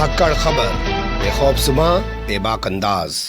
धाकड़ खबर, बेखौफ सुबह बेबाक अंदाज।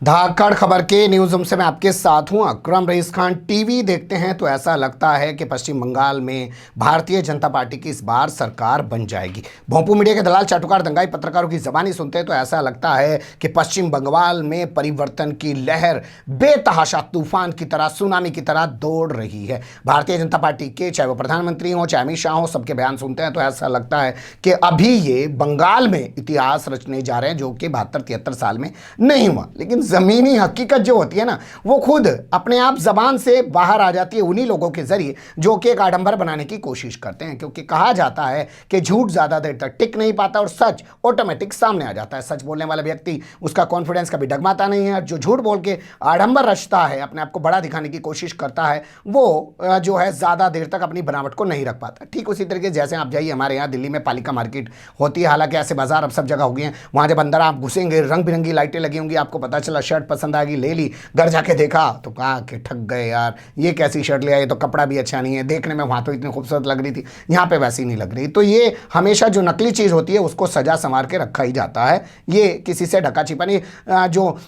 धाकड़ खबर के न्यूज रूम से मैं आपके साथ हूं अकरम रईस खान। टीवी देखते हैं तो ऐसा लगता है कि पश्चिम बंगाल में भारतीय जनता पार्टी की इस बार सरकार बन जाएगी। भोंपू मीडिया के दलाल चाटुकार दंगाई पत्रकारों की जबानी सुनते हैं तो ऐसा लगता है कि पश्चिम बंगाल में परिवर्तन की लहर बेतहाशा तूफान की तरह, सुनामी की तरह दौड़ रही है। भारतीय जनता पार्टी के चाहे वो प्रधानमंत्री हो चाहे अमित शाह हो, सबके बयान सुनते हैं तो ऐसा लगता है कि अभी ये बंगाल में इतिहास रचने जा रहे हैं, जो कि 72-73 साल में नहीं हुआ। लेकिन जमीनी हकीकत जो होती है ना, वो खुद अपने आप जबान से बाहर आ जाती है उन्हीं लोगों के जरिए जो कि एक आडंबर बनाने की कोशिश करते हैं। क्योंकि कहा जाता है कि झूठ ज्यादा देर तक टिक नहीं पाता और सच ऑटोमेटिक सामने आ जाता है। सच बोलने वाला व्यक्ति, उसका कॉन्फिडेंस कभी डगमाता नहीं है। जो झूठ बोल के आडंबर रचता है, अपने आप को बड़ा दिखाने की कोशिश करता है, वो जो है ज्यादा देर तक अपनी बनावट को नहीं रख पाता। ठीक उसी तरीके जैसे आप जाइए, हमारे यहाँ दिल्ली में पालिका मार्केट होती है, हालांकि ऐसे बाजार अब सब जगह हो गए हैं। वहां जब अंदर आप घुसेंगे, रंग बिरंगी लाइटें लगी होंगी, आपको पता चला शर्ट पसंद आ गई, ले ली, घर जाके देखा तो कहा कि ठग गए यार, ये कैसी शर्ट ले आए, तो कपड़ा भी अच्छा नहीं है, देखने में वहां तो इतनी खूबसूरत लग रही थी, यहाँ पे वैसी नहीं लग रही। तो ये हमेशा जो नकली चीज होती है उसको सजा संवार के रखा ही जाता है। ये किसी से ढका छिपा नहीं। जो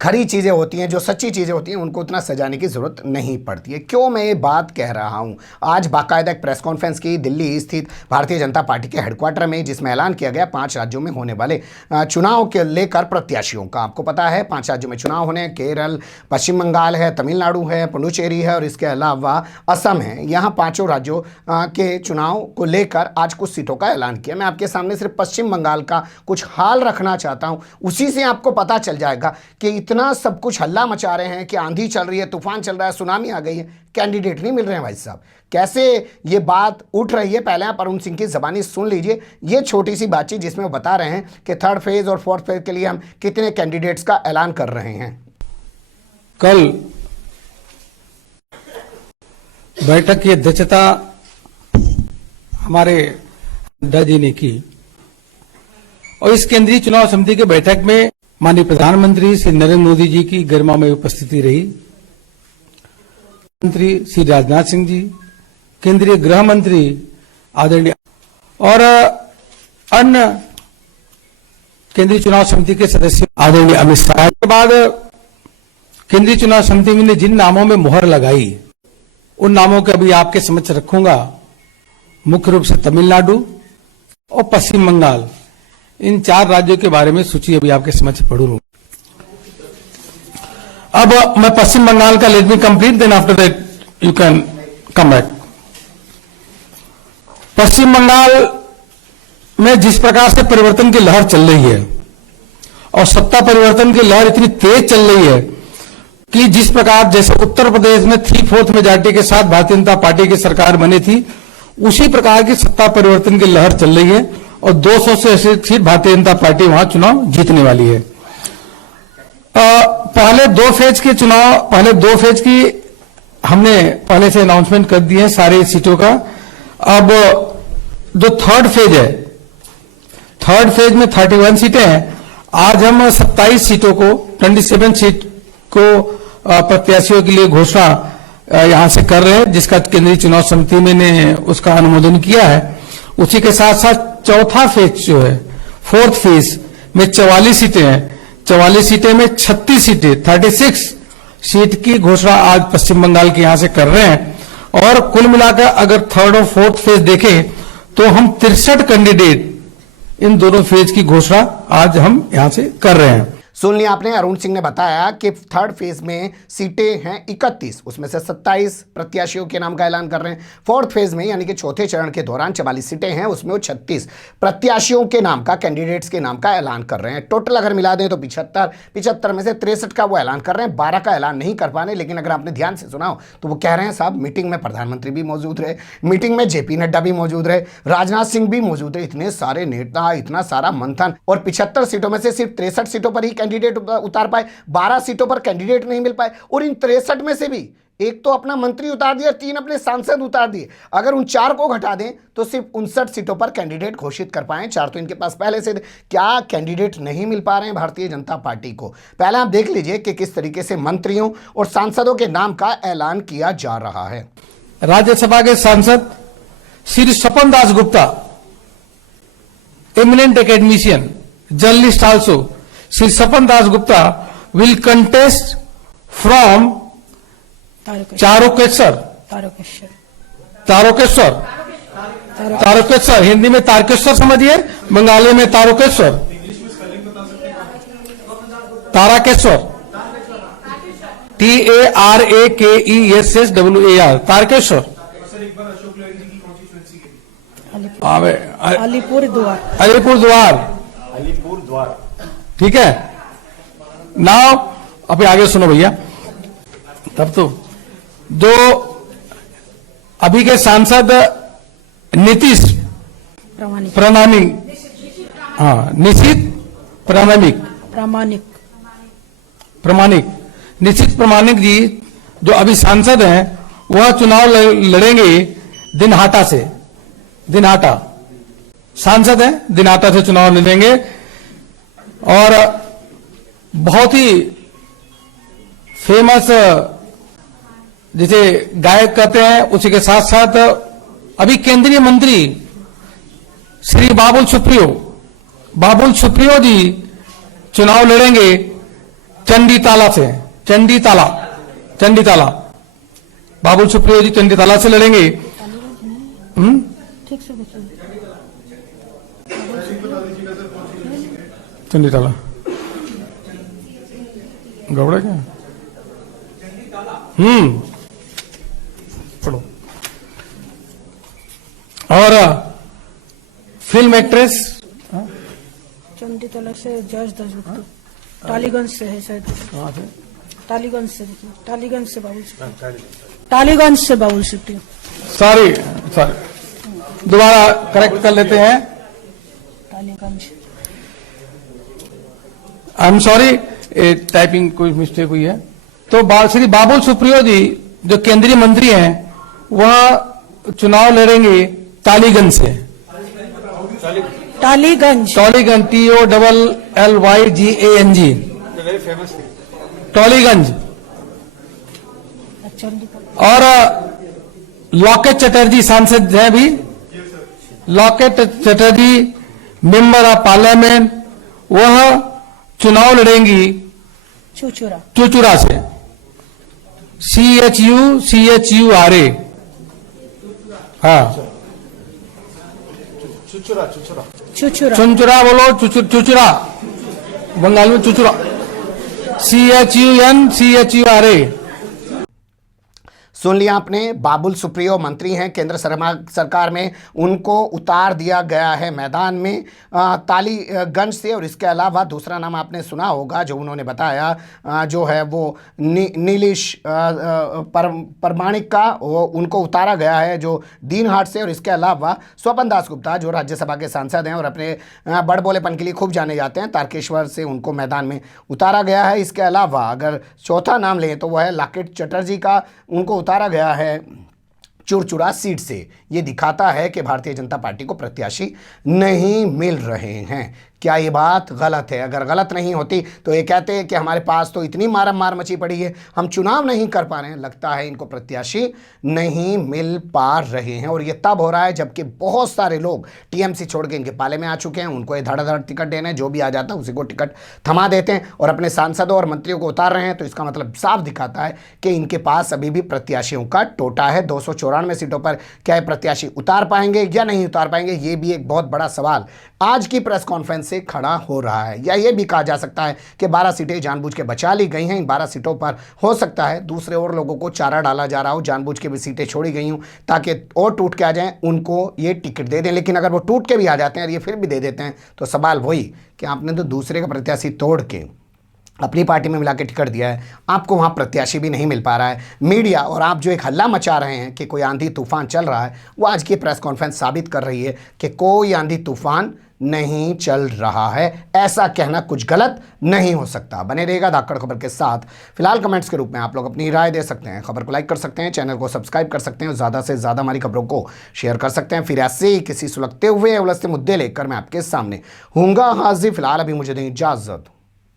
खरी चीज़ें होती हैं, जो सच्ची चीज़ें होती हैं, उनको उतना सजाने की ज़रूरत नहीं पड़ती है। क्यों मैं ये बात कह रहा हूँ? आज बाकायदा एक प्रेस कॉन्फ्रेंस की दिल्ली स्थित भारतीय जनता पार्टी के हेडक्वार्टर में, जिसमें ऐलान किया गया 5 राज्यों में होने वाले चुनाव के लेकर प्रत्याशियों का। आपको पता है 5 राज्यों में चुनाव होने, केरल, पश्चिम बंगाल है, तमिलनाडु है, पुडुचेरी है और इसके अलावा असम है। यहाँ 5 राज्यों के चुनाव को लेकर आज कुछ सीटों का ऐलान किया। मैं आपके सामने सिर्फ पश्चिम बंगाल का कुछ हाल रखना चाहता हूँ, उसी से आपको पता चल जाएगा कि इतना सब कुछ हल्ला मचा रहे हैं कि आंधी चल रही है, तूफान चल रहा है, सुनामी आ गई है, कैंडिडेट नहीं मिल रहे हैं। भाई साहब, कैसे ये बात उठ रही है, पहले आप अरुण सिंह की जबानी सुन लीजिए। ये छोटी सी बातचीत जिसमें वो बता रहे हैं कि 3rd फेज और 4th फेज के लिए हम कितने कैंडिडेट्स का ऐलान कर रहे हैं। कल बैठक की अध्यक्षता हमारे नड्डा जी ने की और इस केंद्रीय चुनाव समिति की बैठक में माननीय प्रधानमंत्री श्री नरेंद्र मोदी जी की गरिमामय उपस्थिति रही। मंत्री श्री राजनाथ सिंह जी, केंद्रीय गृह मंत्री आदरणीय और अन्य केंद्रीय चुनाव समिति के सदस्य आदरणीय अमित शाह के बाद केंद्रीय चुनाव समिति ने जिन नामों में मुहर लगाई, उन नामों को अभी आपके समक्ष रखूंगा। मुख्य रूप से तमिलनाडु और पश्चिम बंगाल, इन 4 राज्यों के बारे में सूची अभी आपके समक्ष पढ़ूंगा। अब मैं पश्चिम बंगाल का let me complete, then after that you can come back. Paschim Bangal में जिस प्रकार से परिवर्तन की लहर चल रही है और सत्ता परिवर्तन की लहर इतनी तेज चल रही है कि जिस प्रकार जैसे उत्तर प्रदेश में 3/4 मेजॉरिटी के साथ भारतीय जनता पार्टी की सरकार बनी थी, उसी प्रकार की सत्ता परिवर्तन की लहर चल रही है और 200 से अधिक सीट भारतीय जनता पार्टी वहां चुनाव जीतने वाली है। पहले 2 फेज की हमने पहले से अनाउंसमेंट कर दी है सारी सीटों का। अब जो 3rd फेज है, 3rd फेज में 31 सीटें हैं। आज हम 27 सीटों को, 27 सीट को प्रत्याशियों के लिए घोषणा यहां से कर रहे हैं, जिसका केंद्रीय चुनाव समिति ने उसका अनुमोदन किया है। उसी के साथ साथ 4था फेज जो है, 4th फेज में 44 सीटें हैं। 44 सीटें में 36 सीटें, 36 सीट की घोषणा आज पश्चिम बंगाल के यहां से कर रहे हैं। और कुल मिलाकर अगर 3rd और 4th फेज देखें तो हम 63 कैंडिडेट इन दोनों फेज की घोषणा आज हम यहां से कर रहे हैं। सुन लिया आपने, अरुण सिंह ने बताया कि 3rd फेज में सीटें हैं 31, उसमें से 27 प्रत्याशियों के नाम का ऐलान कर रहे हैं। 4th फेज में यानी कि चौथे चरण के दौरान 44 सीटें हैं, उसमें वो 36 प्रत्याशियों के नाम का, कैंडिडेट्स के नाम का ऐलान कर रहे हैं। टोटल अगर मिला दें तो 75 में से 63 का वो ऐलान कर रहे हैं, 12 का ऐलान नहीं कर पा रहे। लेकिन अगर आपने ध्यान से सुना हो तो वो कह रहे हैं साहब, मीटिंग में प्रधानमंत्री भी मौजूद रहे, मीटिंग में जेपी नड्डा भी मौजूद रहे, राजनाथ सिंह भी मौजूद रहे, इतने सारे नेता, इतना सारा मंथन, और 75 सीटों में से सिर्फ 63 सीटों पर ही कैंडिडेट उतार पाए, 12 सीटों पर कैंडिडेट नहीं मिल पाए। और इन 63 में से भी एक तो अपना मंत्री उतार दिया, 3 अपने सांसद उतार दिए। अगर उन 4 को घटा दें तो सिर्फ 59 सीटों पर कैंडिडेट घोषित कर पाए। 4 तो इनके पास पहले से। क्या कैंडिडेट नहीं मिल पा रहे हैं भारतीय जनता पार्टी को? पहले आप देख लीजिए कि किस तरीके से मंत्रियों और सांसदों के नाम का ऐलान किया जा रहा है। राज्यसभा के सांसद Shri Swapan Das Gupta eminent academician, journalist also, Sri Sapan Das Gupta will contest from Charokeshwar. Tarkeshwar, Hindi में तारकेश्वर समझिए, बंगाली में तारकेश्वर, तारकेश्वर, TARAKESSWAR, तारकेश्वर, अलीपुर द्वार, ठीक है। नाउ अभी आगे सुनो भैया, तब तो जो अभी के सांसद नीतीश प्रामाणिक, हाँ, निश्चित निश्चित प्रामाणिक जी जो अभी सांसद हैं वह चुनाव लड़ेंगे दिनहाटा से। दिनहाटा सांसद हैं, दिनहाटा से चुनाव लड़ेंगे और बहुत ही फेमस जिसे गायक कहते हैं, उसी के साथ साथ अभी केंद्रीय मंत्री श्री बाबुल सुप्रियो जी चुनाव लड़ेंगे चंडीताला से। चंडीताला बाबुल सुप्रियो जी चंडीताला से लड़ेंगे। चंडीताला गौड़ा क्या पढ़ो। और फिल्म एक्ट्रेस चंडीतला से जज दासगुप्ता, टालीगंज से है शायद, टालीगंज से बाबुल सुप्रियो। सॉरी दोबारा करेक्ट कर लेते हैं। Tollygunge, I am sorry, typing कोई मिस्टेक हुई है। तो श्री बाबुल सुप्रियो जी जो केंद्रीय मंत्री हैं वह चुनाव लड़ेंगे टालीगंज से। टालीगंज TOLLYGANG, टॉलीगंज। और लॉकेट चटर्जी सांसद हैं भी, Locket Chatterjee member of parliament, वह चुनाव लड़ेंगी चुचुरा से। CHURA, हाँ, चुनचुरा बोलो, चुचुरा बंगाल में चुचुरा, CHUNCHURA। सुन लिया आपने, बाबुल सुप्रियो मंत्री हैं केंद्र सरकार में, उनको उतार दिया गया है मैदान में तालीगंज से। और इसके अलावा दूसरा नाम आपने सुना होगा जो उन्होंने बताया, जो है वो नीलीश प्रामाणिक का, वो उनको उतारा गया है जो दीनहाट से। और इसके अलावा स्वपन दास गुप्ता जो राज्यसभा के सांसद हैं और अपने बड़बोलेपन के लिए खूब जाने जाते हैं, तारकेश्वर से उनको मैदान में उतारा गया है। इसके अलावा अगर चौथा नाम लें तो वह है लॉकेट चटर्जी का, उनको उतारा गया है चुरचुरा सीट से। ये दिखाता है कि भारतीय जनता पार्टी को प्रत्याशी नहीं मिल रहे हैं। क्या ये बात गलत है? अगर गलत नहीं होती तो ये कहते हैं कि हमारे पास तो इतनी मार मची पड़ी है, हम चुनाव नहीं कर पा रहे हैं। लगता है इनको प्रत्याशी नहीं मिल पा रहे हैं। और ये तब हो रहा है जबकि बहुत सारे लोग टीएमसी छोड़ के इनके पाले में आ चुके हैं। उनको ये धड़ाधड़ टिकट देने, जो भी आ जाता है उसी को टिकट थमा देते हैं और अपने सांसदों और मंत्रियों को उतार रहे हैं। तो इसका मतलब साफ दिखाता है कि इनके पास अभी भी प्रत्याशियों का टोटा है। 294 सीटों पर क्या ये प्रत्याशी उतार पाएंगे या नहीं उतार पाएंगे, ये भी एक बहुत बड़ा सवाल आज की प्रेस कॉन्फ्रेंस से खड़ा हो रहा है। या ये भी कहा जा सकता है कि 12 सीटें जानबूझ के बचा ली गई हैं। इन 12 सीटों पर हो सकता है दूसरे और लोगों को चारा डाला जा रहा हो, जानबूझ के भी सीटें छोड़ी गई हूं ताकि और टूट के आ जाएं, उनको ये टिकट दे दें। लेकिन अगर वो टूट के भी आ जाते हैं और ये फिर भी दे देते हैं तो सवाल वही कि आपने तो दूसरे का प्रत्याशी तोड़ के अपनी पार्टी में मिला के टिकट दिया है, आपको वहाँ प्रत्याशी भी नहीं मिल पा रहा है। मीडिया और आप जो एक हल्ला मचा रहे हैं कि कोई आंधी तूफान चल रहा है, वो आज की प्रेस कॉन्फ्रेंस साबित कर रही है कि कोई आंधी तूफान नहीं चल रहा है। ऐसा कहना कुछ गलत नहीं हो सकता। बने रहेगा धाकड़ खबर के साथ। फिलहाल कमेंट्स के रूप में आप लोग अपनी राय दे सकते हैं, खबर को लाइक कर सकते हैं, चैनल को सब्सक्राइब कर सकते हैं और ज़्यादा से ज़्यादा हमारी खबरों को शेयर कर सकते हैं। फिर ऐसे ही किसी सुलगते हुए उलझते मुद्दे लेकर मैं आपके सामने हूँगा हाजिर। फिलहाल अभी मुझे दें इजाज़त।